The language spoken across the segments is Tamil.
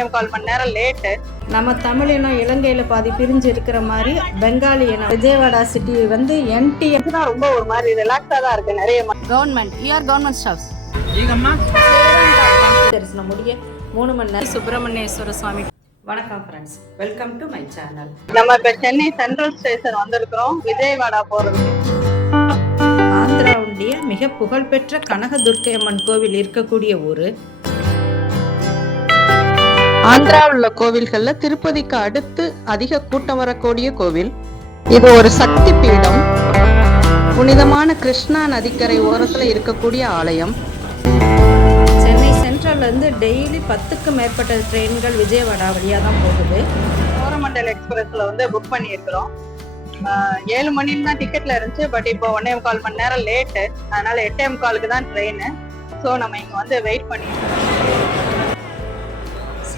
ஒன்னே முக்கால் மணி நேரம் லேட்டு நம்ம தமிழ் இனம் இலங்கையில் பாதி பிரிஞ்சு இருக்கிற மாதிரி பெங்காலி இனம் விஜயவாடா சிட்டி வந்து என்டி தான் ரொம்ப ஒரு மாதிரி ரிலாக்ஸா தான் இருக்கு நிறைய கவர்மெண்ட் யூஆர் கவர்மெண்ட் ஸ்டாஃப்ஸ் தரிசனம் முடிய மூணு மணி நேரம். சுப்பிரமணியேஸ்வர சுவாமி. வணக்கம் friends welcome to my channel நம்ம இப்போ சென்னை சென்ட்ரல் ஸ்டேஷன் வந்திருக்கிறோம். விஜயவாடா போறது. ஆந்திராவுடைய மிக புகழ்பெற்ற கனகதுர்க்கை அம்மன் கோவில் இருக்கக்கூடிய ஊர். ஆந்திராவில் உள்ள கோவில்கள்ல திருப்பதிக்கு அடுத்து அதிக கூட்டம் வரக்கூடிய கோவில். இது ஒரு சக்தி பீடம். புனிதமான கிருஷ்ணா நதிக்கரை ஓரத்துல இருக்கக்கூடிய ஆலயம். சென்னை சென்ட்ரல்ல இருந்து டெய்லி பத்துக்கும் மேற்பட்ட ட்ரெயின்கள் விஜயவாடா வழியாக தான் போகுது. கோரமண்டல் எக்ஸ்பிரஸ்ல வந்து புக் பண்ணியிருக்கிறோம். ஏழு மணின்னு தான் டிக்கெட்ல இருந்துச்சு பட் இப்போ ஒன்னே கால் மணி நேரம் லேட்டு அதனால எட்டே முக்காலுக்கு தான் ட்ரெயின் ஸோ நம்ம இங்க வந்து வெயிட் பண்ணிட்டு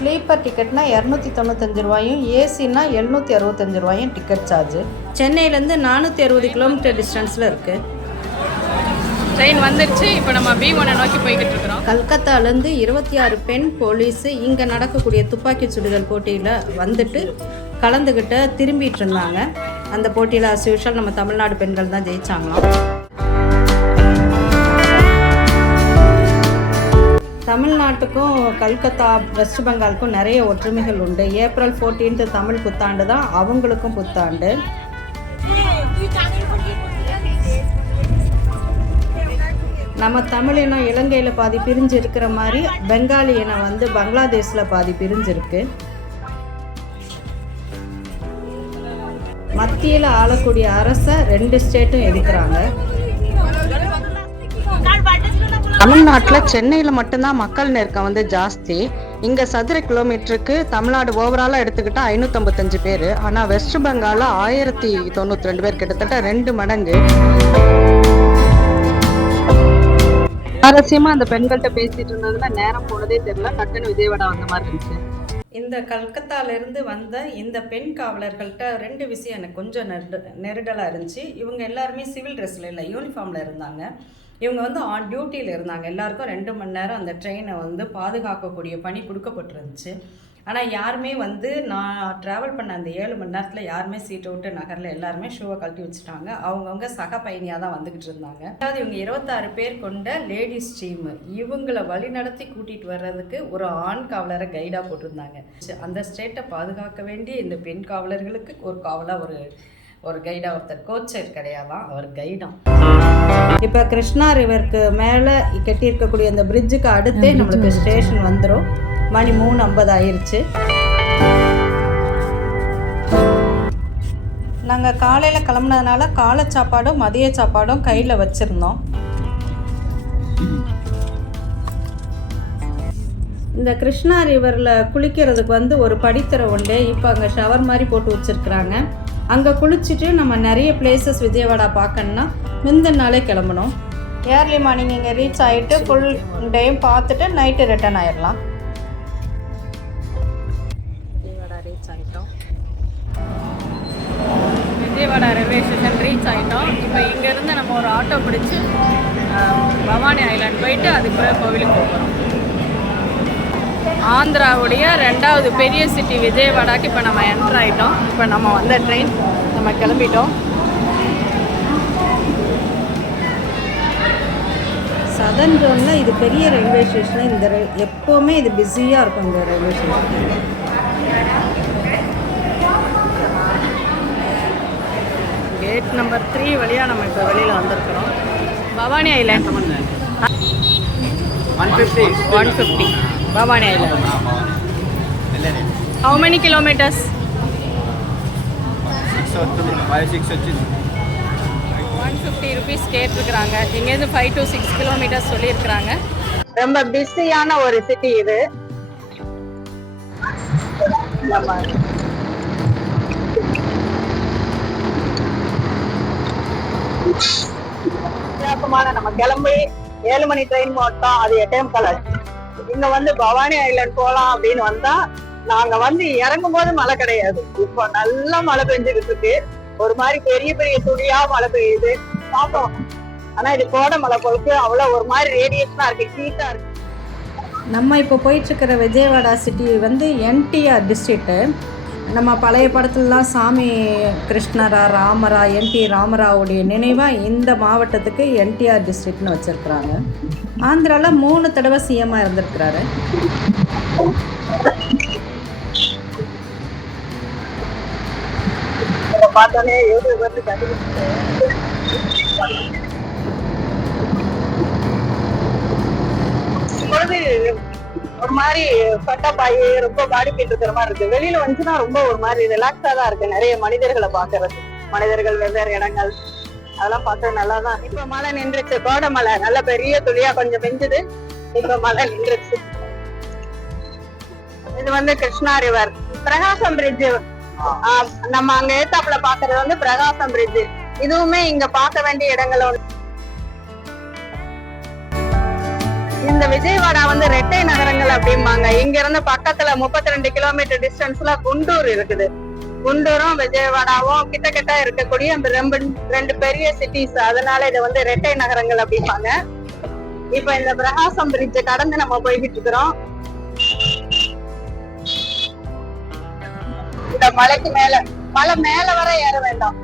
ஸ்லீப்பர் டிக்கெட்னா இரநூத்தி தொண்ணூத்தஞ்சு ரூபாயும் ஏசினா எழுநூற்றி அறுபத்தஞ்சு ரூபாயும் டிக்கெட் சார்ஜ் சென்னையிலேருந்து நானூற்றி அறுபது கிலோமீட்டர் டிஸ்டன்ஸில் இருக்குது ட்ரெயின் வந்துருச்சு இப்போ நம்ம பீமனை நோக்கி போய்கிட்டு இருக்கிறோம். கல்கத்தாலேருந்து இருபத்தி ஆறு பெண் போலீஸு இங்கே நடக்கக்கூடிய துப்பாக்கி சுடுதல் போட்டியில் வந்துட்டு கலந்துக்கிட்டு திரும்பிட்டு இருந்தாங்க. அந்த போட்டியில் அஸ் யூஷுவல் நம்ம தமிழ்நாடு பெண்கள் தான் ஜெயிச்சாங்களாம். தமிழ்நாட்டுக்கும் கல்கத்தா வெஸ்ட் பெங்காலுக்கும் நிறைய ஒற்றுமைகள் உண்டு. ஏப்ரல் 14th தமிழ் புத்தாண்டு தான் அவங்களுக்கும் புத்தாண்டு. நம்ம தமிழ் இனம் இலங்கையில் பாதி பிரிஞ்சு இருக்கிற மாதிரி பெங்காலி இனம் வந்து பங்களாதேஷில் பாதி பிரிஞ்சிருக்கு. மத்தியில் ஆளக்கூடிய அரசை ரெண்டு ஸ்டேட்டும் எதிர்க்கிறாங்க தமிழ்நாட்டில் சென்னையில மட்டும்தான் மக்கள் நெருக்கம் வந்து ஜாஸ்தி. இங்கே சதுர கிலோமீட்டருக்கு தமிழ்நாடு ஓவராலா எடுத்துக்கிட்டால் ஐநூத்தம்பத்தஞ்சு பேர். ஆனால் வெஸ்ட் பெங்காலில் ஆயிரத்தி தொண்ணூத்தி ரெண்டு பேர் கிட்டத்தட்ட ரெண்டு மடங்கு. சுவாரஸ்யமாக அந்த பெண்கள்கிட்ட பேசிட்டு இருந்ததுல நேரம் போனதே தெரியல. டக்குன்னு விஜயவாடா வந்த மாதிரி இருந்துச்சு. இந்த கல்கத்தாலேருந்து வந்த இந்த பெண் காவலர்கள்ட்ட ரெண்டு விஷயம் எனக்கு கொஞ்சம் நெருட நெருடலாக இருந்துச்சு. இவங்க எல்லாருமே சிவில் ட்ரெஸ்ல இல்லை யூனிஃபார்மில் இருந்தாங்க. இவங்க வந்து ஆன் டியூட்டியில் இருந்தாங்க. எல்லாருக்கும் ரெண்டு மணி நேரம் அந்த ட்ரெயினை வந்து பாதுகாக்கக்கூடிய பணி கொடுக்கப்பட்டிருந்துச்சு. ஆனால் யாருமே வந்து நான் ட்ராவல் பண்ண அந்த ஏழு மணி நேரத்தில் யாருமே சீட்டை விட்டு நகரில். எல்லாருமே ஷூவை கழட்டி வச்சுட்டாங்க. அவங்கவுங்க சக பயணியாக தான் வந்துக்கிட்டு இருந்தாங்க. அதாவது இவங்க இருபத்தாறு பேர் கொண்ட லேடிஸ் டீம் இவங்களை வழி நடத்தி கூட்டிகிட்டு வர்றதுக்கு ஒரு ஆண் காவலரை கைடாக போட்டிருந்தாங்க. சரி, அந்த ஸ்டேட்டை பாதுகாக்க வேண்டிய இந்த பெண் காவலர்களுக்கு ஒரு காவலாக ஒரு ஒரு கைடாக ஒருத்தர். கோச்சர் கிடையாதான். அவர் கைடாக இப்போ கிருஷ்ணா ரிவருக்கு மேலே கட்டியிருக்கக்கூடிய அந்த பிரிட்ஜுக்கு அடுத்தே நம்மளுக்கு ஸ்டேஷன் வந்துடும் மணி மூணு ஐம்பது ஆயிருச்சு. நாங்கள் காலையில் கிளம்புனதுனால காலை சாப்பாடும் மதிய சாப்பாடும் கையில் வச்சுருந்தோம். இந்த கிருஷ்ணா ரிவரில் குளிக்கிறதுக்கு வந்து ஒரு படித்தரை உண்டு. இப்போ அங்கே ஷவர் மாதிரி போட்டு வச்சுருக்குறாங்க. அங்கே குளிச்சுட்டு நம்ம நிறைய பிளேசஸ் விஜயவாடா பார்க்கணுன்னா முந்தின நாளே கிளம்பணும். ஏர்லி மார்னிங் இங்கே ரீச் ஆகிட்டு ஃபுல் டேயும் பார்த்துட்டு நைட்டு ரிட்டர்ன் ஆயிடலாம். விஜயவாடா ரீச் ஆகிட்டோம் விஜயவாடா ரயில்வே ஸ்டேஷன் ரீச் ஆகிட்டோம் இப்போ இங்கேருந்து நம்ம ஒரு ஆட்டோ பிடிச்சி பவானி ஐலாண்ட் போயிட்டு அதுக்குள்ளே கோவிலுக்கு போகிறோம் ஆந்திராவுடைய ரெண்டாவது பெரிய சிட்டி விஜயவாடாக்கு இப்போ நம்ம என்டர் ஆகிட்டோம் இப்போ நம்ம வந்த ட்ரெயின் நம்ம கிளம்பிட்டோம். சதன் ஜோனில் இது பெரிய ரயில்வே ஸ்டேஷன் இந்த ரயில் எப்போவுமே இது பிஸியாக இருக்கும் இந்த railway station gate number three வழியாக நம்ம இப்போ வெளியில் வந்திருக்கிறோம். Bhavani island one fifty one fifty Bhavani island how many kilometres six six வச்சு ஒன் ஃபிஃப்டி ருபீஸ் கேட்டிருக்கிறாங்க. இங்கேருந்து ஃபைவ் டு சிக்ஸ் கிலோமீட்டர்ஸ் சொல்லியிருக்கிறாங்க. ரொம்ப பிஸியான ஒரு சிட்டி இது. நம்ம வித்தியாசமான நம்ம கிளம்பி ஏழு மணி ட்ரெயின் மட்டும் அது எட்டே கலர் இங்க வந்து பவானி ஐலண்ட் போலாம் அப்படின்னு வந்தா நாங்க வந்து இறங்கும் போது மழை கிடையாது. இப்போ நல்லா மழை பெஞ்சுக்கிட்டு இருக்கு. ஒரு மாதிரி பெரிய பெரிய துணியா மழை பெய்யுது. பாப்போம். ஆனா இது கோடை மழை பொழுது அவ்வளவு ஒரு மாதிரி ரேடியேஷனா இருக்கு ஹீட்டா இருக்கு. நம்ம இப்போ போயிட்டுருக்கிற விஜயவாடா சிட்டி வந்து என்டிஆர் டிஸ்ட்ரிக்ட்டு நம்ம பழைய படத்துலலாம் சாமி கிருஷ்ணரா ராமரா என்டி ராமராவுடைய நினைவாக இந்த மாவட்டத்துக்கு என்டிஆர் டிஸ்ட்ரிக்ட்னு வச்சுருக்குறாங்க. ஆந்திராவில் மூணு தடவை சிஎம்மாக இருந்திருக்கிறாரு. பார்த்தோன்னே யூடியூப் வந்து கண்டுபிடிச்சு ஒரு மாதிரி ஃபட்டப் ஆகி ரொம்ப பாடி போயிட்டு இருக்கிற மாதிரி இருக்கு. வெளியில வந்துச்சுன்னா ரொம்ப ஒரு மாதிரி ரிலாக்ஸா தான் இருக்கு. நிறைய மனிதர்களை பாக்குறது மனிதர்கள் வெவ்வேறு இடங்கள். அதெல்லாம் பார்க்க நல்லா தான் இப்ப மழை நின்றுச்சு. கோடை மழை. நல்ல பெரிய துளியா கொஞ்சம் பெஞ்சுது. இப்ப மழை நின்றுச்சு. இது வந்து கிருஷ்ணா ரிவர் பிரகாசம் பிரிட்ஜ் நம்ம அங்க ஏத்தாப்புல பாக்குறது வந்து பிரகாசம் பிரிட்ஜ் இதுவுமே இங்க பார்க்க வேண்டிய இடங்கள் இந்த விஜயவாடா வந்து ரெட்டை நகரங்கள் அப்படிம்பாங்க. இங்க இருந்து பக்கத்துல முப்பத்தி ரெண்டு கிலோமீட்டர் டிஸ்டன்ஸ்ல குண்டூர் இருக்குது. குண்டூரும் விஜயவாடாவும் கிட்ட கிட்ட இருக்கக்கூடிய ரெண்டு ரெண்டு பெரிய சிட்டிஸ் அதனால இதை வந்து ரெட்டை நகரங்கள் அப்படிம்பாங்க. இப்ப இந்த பிரகாசம் பிரிட்ஜ் கடந்து நம்ம போய்கிட்டு இருக்கிறோம். இந்த மலைக்கு மேல மலை மேல வர ஏற வேண்டாம்.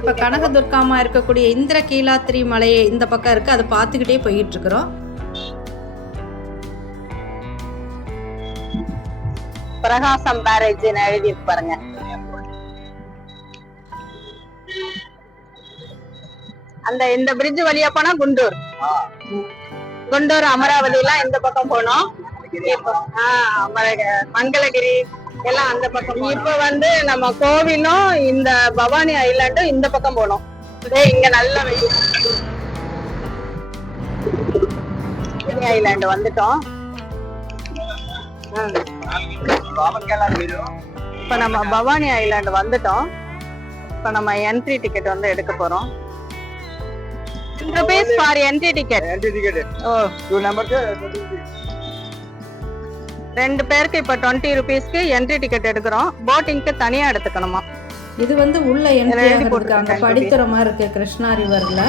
இப்போ கனகதுர்காமா இருக்கக்கூடிய இந்திர கீலாத்திரி மலை இந்த பக்கம் இருக்குது அதை பார்த்துக்கிட்டே போயிட்டு இருக்கிறோம். பிரகாசம் பேரேஜ் எழுதி இருக்கு பாருங்க. அந்த இந்த பிரிட்ஜ் வழியா போனா குண்டூர். குண்டூர் அமராவதி எல்லாம் இந்த பக்கம் போனோம். மங்களகிரி. எல்லாம் அந்த பக்கம். இப்ப வந்து நம்ம கோவிலும் இந்த பவானி ஐலாண்டும் இந்த பக்கம் போனோம். இங்க நல்ல வெயில். ஐலாண்டு வந்துட்டோம். இப்ப நம்ம பவானி ஐலாண்ட் வந்துட்டோம். இப்ப நம்ம என்ட்ரி டிக்கெட் வந்து எடுக்க போறோம். For entry ticket oh. ரெண்டு பேருக்கு இப்ப டுவெண்ட்டி ருபீஸ்க்கு என்ட்ரி டிக்கெட் எடுக்கிறோம். போட்டிங்க்கு தனியா எடுத்துக்கணுமா? இது வந்து உள்ள என்ட்ரி போட்டிருக்காங்க. மாதிரி இருக்கு கிருஷ்ணா ரிவரில்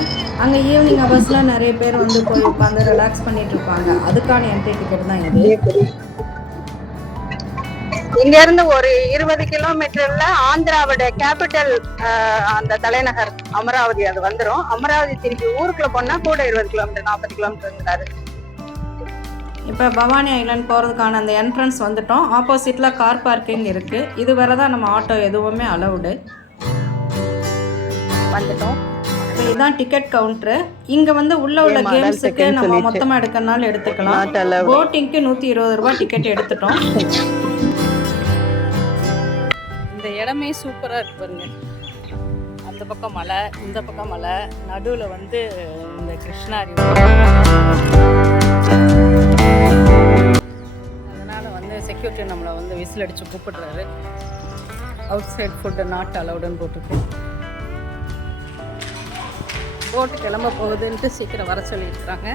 அங்கே ஈவினிங் ஹவர்ஸ்ல நிறைய பேர் வந்து போய் உட்காந்து ரிலாக்ஸ் பண்ணிட்டு இருப்பாங்க. அதுக்கான என்ட்ரி டிக்கெட் தான் இது. இங்க இருந்து ஒரு இருபது கிலோமீட்டர்ல ஆந்திராவோட கேபிட்டல் அந்த தலைநகர் அமராவதி அது வந்துரும். அமராவதி திருப்பி ஊருக்குள்ள போனா கூட இருபது கிலோமீட்டர் நாற்பது கிலோமீட்டர் இப்போ பவானி ஐலாண்ட் போகிறதுக்கான அந்த என்ட்ரன்ஸ் வந்துட்டோம். ஆப்போசிட்டில் கார் பார்க்கிங் இருக்குது இது வரை தான் நம்ம ஆட்டோ எதுவுமே அலவுடு வந்துட்டோம். இப்போ இதுதான் டிக்கெட் கவுண்ட்ரு இங்கே வந்து உள்ள உள்ள கேம்ஸுக்கு நம்ம. மொத்தமாக எடுக்கறனாலும் எடுத்துக்கலாம். போட்டிங்க்கு நூற்றி இருபது ரூபாய் டிக்கெட் எடுத்துட்டோம். இந்த இடமே சூப்பராக இருக்கு பாருங்க. அந்த பக்கம் மலை இந்த பக்கம் மலை நடுவில் வந்து இந்த கிருஷ்ணா செக்யூரிட்டி நம்மளை வந்து விசில் அடிச்சு கூப்பிடுறாரு. அவுட் சைட் ஃபுட்டு நாட் அலவுடுன்னு போட்டிருக்கு போட்டு கிளம்ப போகுதுன்ட்டு சீக்கிரம் வர சொல்லியிருக்கிறாங்க.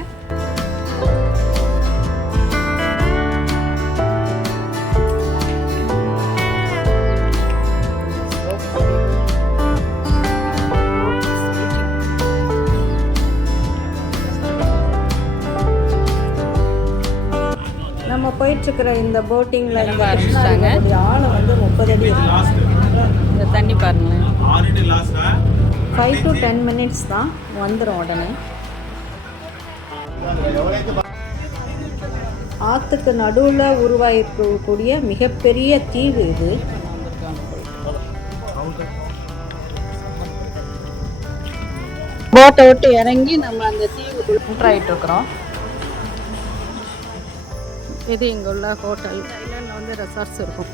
போயிட்டுருக்கிற இந்த போட்டிங்கில் ஆரம்பிச்சிட்டாங்க. ஆழம் வந்து முப்பது அடி. இருக்கு இந்த தண்ணி பாருங்களேன். ஃபைவ் டு டென் மினிட்ஸ் தான் வந்துடும் உடனே. ஆற்றுக்கு நடுவில் உருவாயிருக்கக்கூடிய மிகப்பெரிய தீவு இது. போட்டை விட்டு இறங்கி நம்ம அந்த தீவுக்குள்ள என்டர் ஆகிட்டு இருக்கிறோம் இது இங்கே உள்ள ஹோட்டல். ஐலாண்டில் வந்து ரெசார்ட்ஸ் இருக்கும்.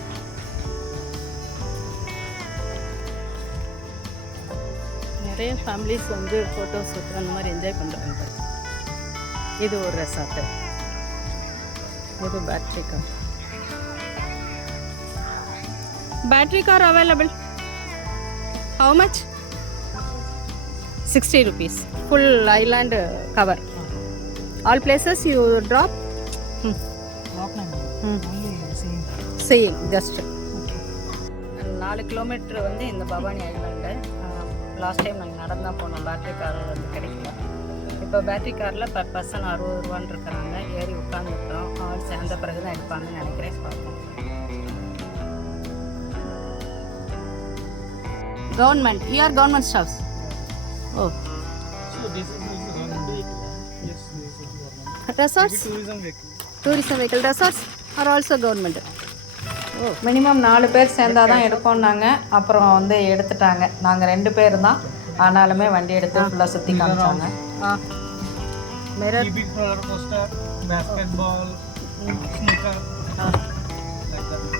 நிறைய ஃபேமிலிஸ் வந்து ஃபோட்டோஸ் அந்த மாதிரி என்ஜாய் பண்ணுறாங்க இது ஒரு ரெசார்ட்டு இது battery car battery car available how much sixty rupees full island cover all places you drop same just நாலு கிலோமீட்டர் வந்து இந்த பவானி ஐலாண்டு லாஸ்ட் டைம் நாங்கள் நடந்து தான் போனோம். பேட்டரி கார் வந்து கிடைக்கல. இப்போ பேட்டரி காரில் பர் பர்சன் அறுபது ரூபான்னு இருக்கிறாங்க. ஏறி உட்காந்துருக்குறோம் ஆள் சேர்ந்த பிறகு தான் எடுப்பாங்கன்னு நினைக்கிறேன். பார்ப்போம். Government ER government staffs oh. Resorts. Tourism vehicle resorts are also government oh minimum நாலு பேர் சேர்ந்தாதான் தான் எடுப்போம்னாங்க. அப்புறம் வந்து எடுத்துட்டாங்க. நாங்கள் ரெண்டு பேர் தான். ஆனாலுமே வண்டி எடுத்து ஃபுல்லாக சுற்றி காமிச்சாங்க. ஆ. Mirror EV roller coaster, basketball, snooker, like that.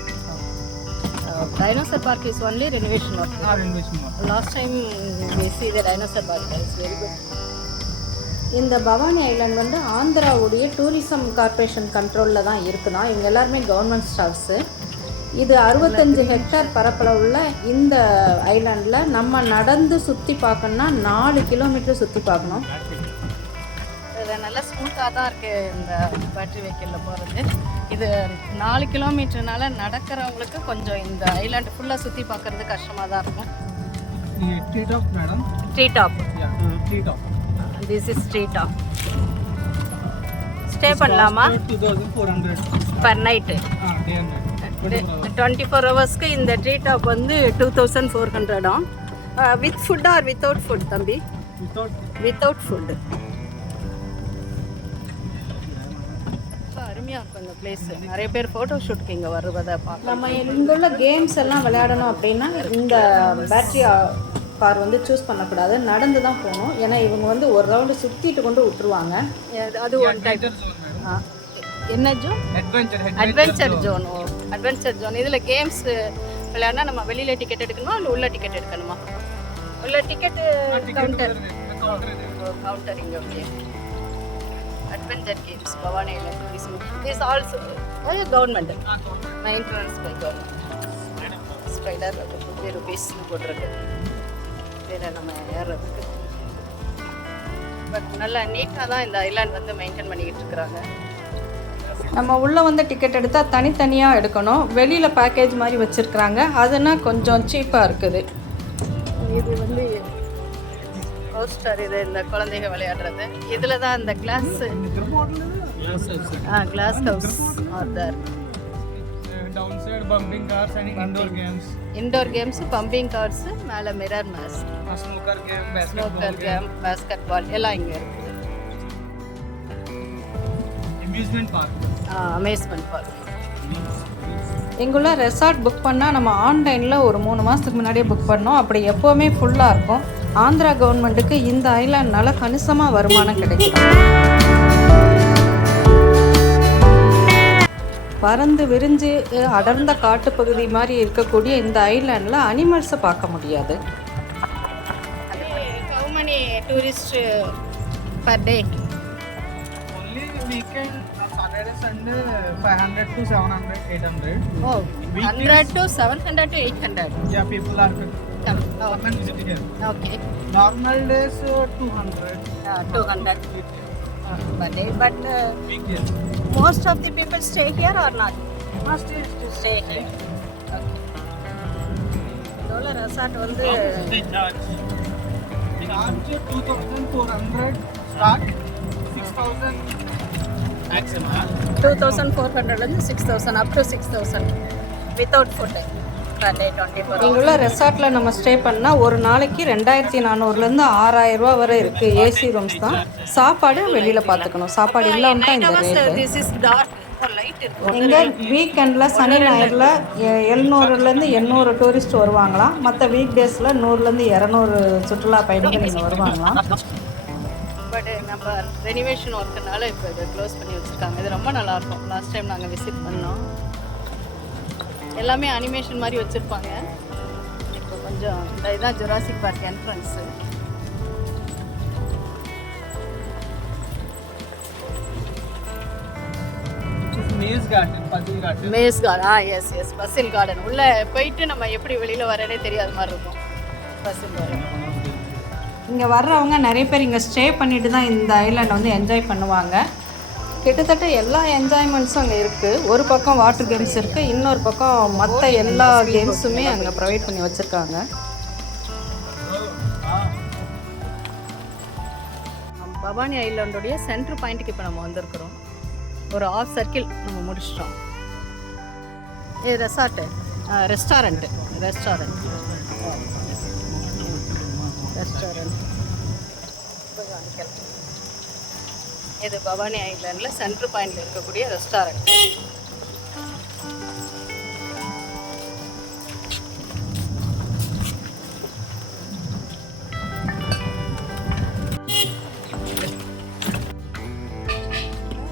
Dinosaur park is only renovation work Or in இந்த பவானி ஐலாண்ட் வந்து ஆந்திராவுடைய டூரிசம் கார்ப்பரேஷன் கண்ட்ரோலில் தான் இருக்குதான் இவங்க எல்லாருமே கவர்மெண்ட் ஸ்டாஃப்ஸு இது அறுபத்தஞ்சு ஹெக்டார் பரப்பளவுள்ள இந்த ஐலாண்டில் நம்ம நடந்து சுற்றி பார்க்கணுன்னா நாலு கிலோமீட்டர் சுற்றி பார்க்கணும். இது நல்லா ஸ்மூத்தாக தான் இருக்குது இந்த பேட்டரி வெஹிக்கிளில் போகிறது இது நாலு கிலோமீட்டர்னால நடக்கிறவங்களுக்கு கொஞ்சம் இந்த ஐலாண்டு ஃபுல்லாக சுற்றி பார்க்கறது கஷ்டமாக தான் இருக்கும். Tree top, madam. Tree top tree top. This is tree top stay பண்ணலாமா. Per night Ah. Twenty four ஹவர்ஸ்க்கு இந்த ட்ரீ டாப் வந்து two thousand four ஹண்ட்ரடும் with food or without food தம்பி? Without வித்தவுட் ஃபுட்டு அருமையாக இருக்கும் இந்த பிளேஸ் நிறைய பேர் ஃபோட்டோ ஷூட்க்கு இங்கே வருவதை பார்க்கலாம் நம்ம இங்குள்ள கேம்ஸ் எல்லாம் விளையாடணும் அப்படின்னா இந்த பேட்டரி கார் வந்து சூஸ் பண்ணக்கூடாது. நடந்து தான் போகணும். ஏன்னா இவங்க வந்து ஒரு ரவுண்டு சுற்றிட்டு கொண்டு விட்டுருவாங்க. அது ஒன் madam. என்ன zone adventure zone oh. Adventure zone இதில் கேம்ஸ் விளையாடினா நம்ம வெளியில் டிக்கெட் எடுக்கணுமா? இல்லை உள்ள டிக்கெட் எடுக்கணுமா? உள்ள டிக்கெட் கவுண்டர் கவுண்டர் இங்கே okay adventure games Bhavani tourism this also government maintenance by government spider fifty ருபீஸ்னு போட்டிருக்கு. இதில் நம்ம ஏறுறதுக்கு பட் நல்லா நீட்டாக தான் இந்த ஐலாண்ட் வந்து மெயின்டைன் பண்ணிக்கிட்டு இருக்கிறாங்க. நம்ம உள்ளே வந்து டிக்கெட் எடுத்தால் தனித்தனியாக எடுக்கணும். வெளியில் பேக்கேஜ் மாதிரி வச்சுருக்குறாங்க. அதுனா கொஞ்சம் சீப்பாக இருக்குது. இது வந்து கோஸ்டர் இது இந்த குழந்தைங்க விளையாடுறது. இதில் தான் இந்த glass glass house are Uh, downside bumping cars and indoor games. Indoor games bumping cars மேலே game, basketball ஸ்னோக்கர் game. கேம் பாஸ்கெட் பால் எல்லாம் இங்கே இருக்குது Amusement park. அமேஸ்மெண்ட் பார்க் எங்குள்ள ரெசார்ட் புக் பண்ணால் நம்ம ஆன்லைனில் ஒரு மூணு மாதத்துக்கு முன்னாடியே புக் பண்ணோம். அப்படி எப்போவுமே ஃபுல்லாக இருக்கும். ஆந்திரா கவர்மெண்ட்டுக்கு இந்த ஐலாண்ட்னால கணிசமாக வருமானம் கிடைக்கும். பறந்து விரிஞ்சு அடர்ந்த காட்டுப்பகுதி மாதிரி இருக்கக்கூடிய இந்த ஐலாண்டில் அனிமல்ஸை பார்க்க முடியாது how many tourist per day only weekend Saturday Sunday 500 to 700 800 oh Weekdays, 100 to 700 to 800 yeah people are come oh. come and visit here okay normal days uh, 200 uh, 200 200 But uh, most of the people stay here or not? Most used to stay here. Dollar resort on the. charge? charge 2,400 start, 6,000 maximum. 2,400 6,000 up to 6,000 without food. இங்குள்ள ரெசார்ட்டில் நம்ம ஸ்டே பண்ணால் ஒரு நாளைக்கு ரெண்டாயிரத்தி நானூறுலேருந்து ஆறாயிரம் ரூபா வரை இருக்குது ஏசி ரூம்ஸ் தான். சாப்பாடு வெளியில் பார்த்துக்கணும் சாப்பாடு இல்லாமல் தான் இந்த ரேட்டு எங்கே வீக்கெண்டில் சனி ஞாயிறில் எழுநூறுலேருந்து எண்ணூறு டூரிஸ்ட் வருவாங்களாம். மற்ற வீக் டேஸில் நூறுலேருந்து இரநூறு சுற்றுலா பயணிகள் இங்கே வருவாங்களாம். பட் நம்ம ரெனிவேஷன் ஒர்க்குனால இப்போ இதை க்ளோஸ் பண்ணி வச்சுருக்காங்க. இது ரொம்ப நல்லாயிருக்கும் லாஸ்ட் டைம் நாங்கள் விசிட் பண்ணோம். எல்லாமே அனிமேஷன் மாதிரி வச்சுருப்பாங்க. இப்போ கொஞ்சம் இந்த இதான் Jurassic park entrance. Maze garden ah yes yes puzzle garden உள்ளே போயிட்டு நம்ம எப்படி வெளியில் வரனே தெரியாத மாதிரி இருக்கும். பசில் கார்டன் இங்கே வர்றவங்க நிறைய பேர் இங்கே ஸ்டே பண்ணிட்டு தான் இந்த ஐலாண்டை வந்து என்ஜாய் பண்ணுவாங்க. கிட்டத்தட்ட எல்லா என்ஜாய்மெண்ட்ஸும் அங்கே இருக்குது ஒரு பக்கம் வாட்டர் கேம்ஸ் இருக்குது இன்னொரு பக்கம் மற்ற எல்லா கேம்ஸுமே அங்கே ப்ரொவைட் பண்ணி வச்சுருக்காங்க. பவானி ஐலாண்டோடைய சென்டர் பாயிண்ட்டுக்கு இப்போ நம்ம வந்திருக்கிறோம். ஒரு ஆஃப் சர்க்கிள் நம்ம முடிச்சிட்டோம். இது ரெசார்ட்டு ரெஸ்டாரண்ட்டு ரெஸ்டாரண்ட் ரெஸ்டாரண்ட் இது பவானி ஐலாண்டில் சென்டர் பாயிண்டில் இருக்கக்கூடிய ரெஸ்டாரண்ட்.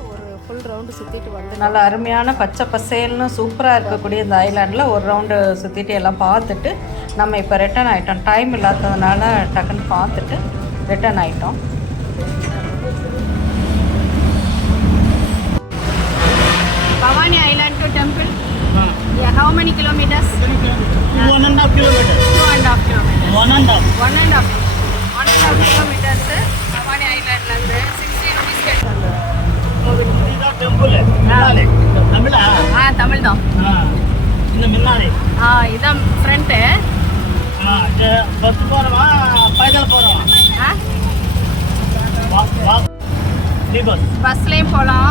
ஒரு ஃபுல் ரவுண்டு சுற்றிட்டு வந்து நல்ல அருமையான பச்சை பசேல்னு சூப்பராக இருக்கக்கூடிய இந்த ஐலாண்டில் ஒரு ரவுண்டு சுற்றிட்டு எல்லாம் பார்த்துட்டு நம்ம இப்போ ரிட்டர்ன் ஆகிட்டோம் டைம் இல்லாததுனால டக்குன்னு பார்த்துட்டு ரிட்டர்ன் ஆகிட்டோம் Bhavani Island to temple. Yeah, how many kilometers? One and a half kilometer. Two and a half kilometers. One and a half. One and a half. One and a half kilometers. Bhavani Island இருந்து 60 rupees கேட்டாங்க. தமிழா? ஆ தமிழ் தான். இந்த மின்னாலே. ஆ இதான் ஃப்ரண்ட்டு ஆ, bus போறோமா, பைதல்? ஆ bus. பஸ்லேயும் போகலாம்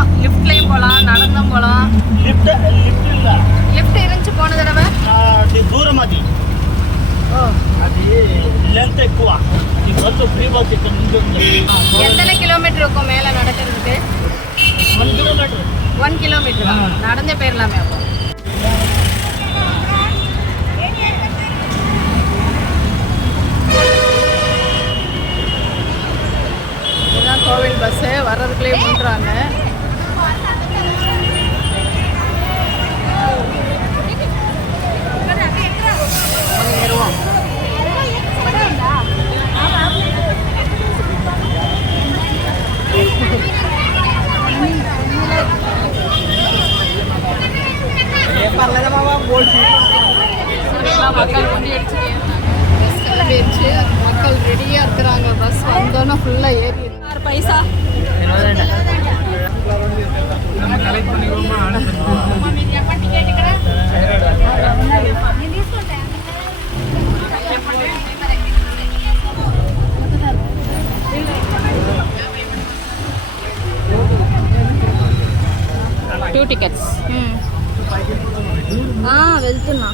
లెంత్ ఎక్కువ అది బస్సు ఫ్రీ బస్ ఇక్కడ నుంచి ఉంది எத்தனை கிலோமீட்டர் இருக்கும் மேலே நடக்கிறதுக்கு వన్ కిలోమీటర్ ஒன் கிலோமீட்டர் தான் நடந்தே போயிடலாமே அப்போ இதுதான் கோவில் பஸ்ஸு வர்றதுக்குள்ளே முன்றாங்க వెళ్తున్నా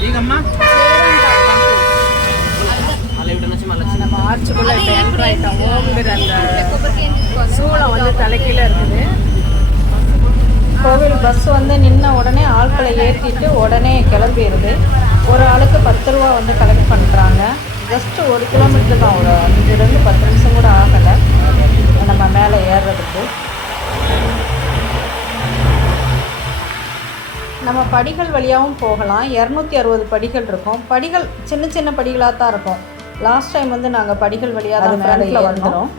ఈగమ్మా நம்ம ஆர்ச்சுக்குள்ளே இப்போ என்ட்ரு ஆகிட்டோம் ஓம்ங்கிற அந்த சூளம் வந்து தலைக்கீழ இருக்குது கோவில் பஸ் வந்து நின்ன உடனே ஆட்களை ஏற்றிட்டு உடனே கிளம்பிடுது ஒரு ஆளுக்கு பத்து ரூபா வந்து கலெக்ட் பண்ணுறாங்க ஜஸ்ட் ஒரு கிலோமீட்டர் தான் ஒரு அஞ்சுலேருந்து பத்து நிமிஷம் கூட ஆகலை நம்ம மேலே ஏறுறதுக்கு நம்ம படிகள் வழியாகவும் போகலாம். இரநூத்தி அறுபது படிகள் இருக்கும். படிகள் சின்ன சின்ன படிகளாக தான் இருக்கும். லாஸ்ட் டைம் வந்து நாங்கள் படிகள் வழியாக தான் மேலே வந்துடும்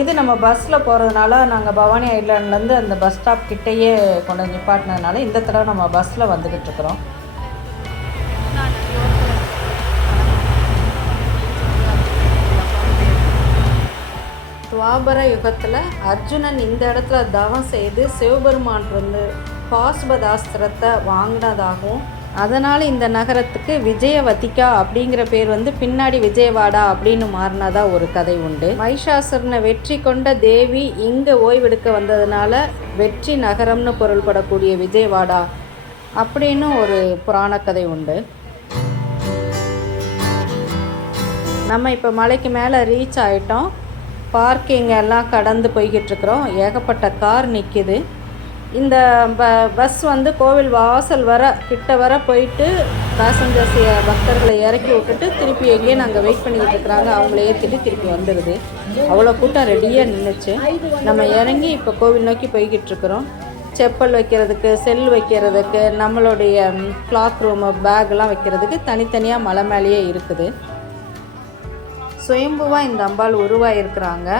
இது நம்ம பஸ்ஸில் போகிறதுனால நாங்கள் பவானி ஐலாண்ட்லேருந்து அந்த பஸ் ஸ்டாப் கிட்டேயே கொண்டு வந்து நிப்பாட்டினதுனால இந்த தடவை நம்ம பஸ்ஸில் வந்துக்கிட்டு இருக்கிறோம். துவாபர யுகத்தில் அர்ஜுனன் இந்த இடத்துல தவம் செய்து சிவபெருமான் வந்து பாஸ்பதாஸ்திரத்தை வாங்கினதாகவும் அதனால் இந்த நகரத்துக்கு விஜயவதிகா அப்படிங்கிற பேர் வந்து பின்னாடி விஜயவாடா அப்படின்னு மாறினதா ஒரு கதை உண்டு. மைஷாசுரனை வெற்றி கொண்ட தேவி இங்கே ஓய்வெடுக்க வந்ததுனால வெற்றி நகரம்னு பொருள்படக்கூடிய விஜயவாடா அப்படின்னு ஒரு புராண கதை உண்டு. நம்ம இப்போ மலைக்கு மேலே ரீச் ஆயிட்டோம். பார்க்கிங் எல்லாம் கடந்து போய்கிட்டு இருக்கிறோம். ஏகப்பட்ட கார் நிற்கிது இந்த ப பஸ் வந்து கோவில் வாசல் வர கிட்ட வர போயிட்டு பேசஞ்சர்ஸ் பக்தர்களை இறக்கி விட்டுட்டு திருப்பி எங்கேயே நாங்கள் வெயிட் பண்ணிக்கிட்டு இருக்கிறாங்க. அவங்கள ஏற்றிட்டு திருப்பி வந்துடுது அவ்வளோ கூட்டம் ரெடியாக நின்றுச்சு நம்ம இறங்கி இப்போ கோவில் நோக்கி போய்கிட்டு இருக்கிறோம். செப்பல் வைக்கிறதுக்கு செல் வைக்கிறதுக்கு நம்மளுடைய கிளாக் ரூமு பேக்லாம் வைக்கிறதுக்கு தனித்தனியாக மலை மேலேயே இருக்குது. சுயம்புவாக இந்த அம்பாள் உருவாக இருக்கிறாங்க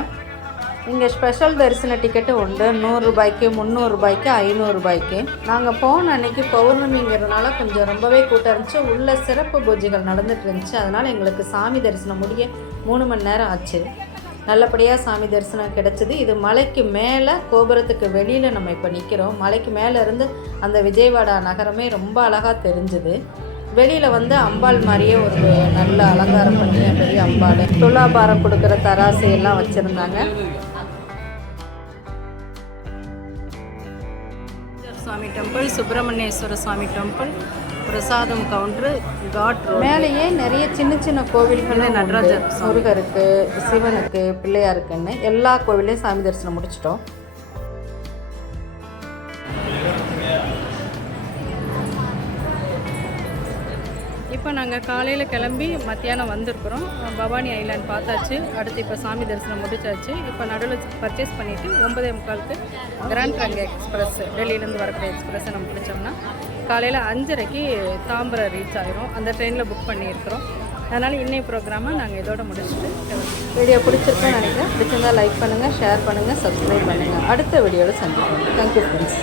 இங்கே ஸ்பெஷல் தரிசன டிக்கெட்டு உண்டு. நூறுரூபாய்க்கு முந்நூறுரூபாய்க்கு ஐநூறுரூபாய்க்கு நாங்கள் போன அன்னைக்கு பௌர்ணமிங்கிறதுனால கொஞ்சம் ரொம்பவே கூட்டம் இருந்துச்சு. உள்ள சிறப்பு பூஜைகள் நடந்துட்டு இருந்துச்சு. அதனால் எங்களுக்கு சாமி தரிசனம் முடிய மூணு மணி நேரம் ஆச்சு. நல்லபடியாக சாமி தரிசனம் கிடச்சிது. இது மலைக்கு மேலே கோபுரத்துக்கு வெளியில் நம்ம இப்போ நிற்கிறோம் மலைக்கு மேலே இருந்து அந்த விஜயவாடா நகரமே ரொம்ப அழகாக தெரிஞ்சுது. வெளியில் வந்து அம்பாள் மாதிரியே ஒரு நல்ல அலங்காரம் பண்ணி பெரிய அம்பாள். துலாபாரம் கொடுக்குற தராசு எல்லாம் வச்சுருந்தாங்க. சுவாமி டெம்பிள் சுப்பிரமணியேஸ்வர சுவாமி டெம்பிள் பிரசாதம் கவுண்டர் காட் மேலேயே நிறைய சின்ன சின்ன கோவில்கள் நடராஜர் முருகருக்கு சிவனுக்கு பிள்ளையாருக்குன்னு எல்லா கோவிலையும் சாமி தரிசனம் முடிச்சிட்டோம். இப்போ நாங்கள் காலையில் கிளம்பி மத்தியானம் வந்திருக்கிறோம். பவானி ஐலாண்ட் பார்த்தாச்சு. அடுத்து இப்போ சாமி தரிசனம் முடிச்சாச்சு. இப்போ நடுவில் பர்ச்சேஸ் பண்ணிவிட்டு ஒன்பதே முக்காலுக்கு கிராண்ட் ட்ரங்க் எக்ஸ்பிரஸ் டெல்லியிலேருந்து வரக்கூடிய எக்ஸ்பிரஸை நம்ம பிடிச்சோம்னா காலையில் அஞ்சரைக்கு தாம்பரம் ரீச் ஆகிரும் அந்த ட்ரெயினில் புக் பண்ணியிருக்கிறோம். அதனால் இன்னைய ப்ரோக்ராமை நாங்கள் இதோட முடிச்சுட்டு வீடியோ பிடிச்சிருக்கோம் நினைக்கிறேன். பிடிச்சிருந்தா லைக் பண்ணுங்கள் ஷேர் பண்ணுங்கள் சப்ஸ்கிரைப் பண்ணுங்கள் அடுத்த வீடியோவில் சந்திப்போம். Thank you friends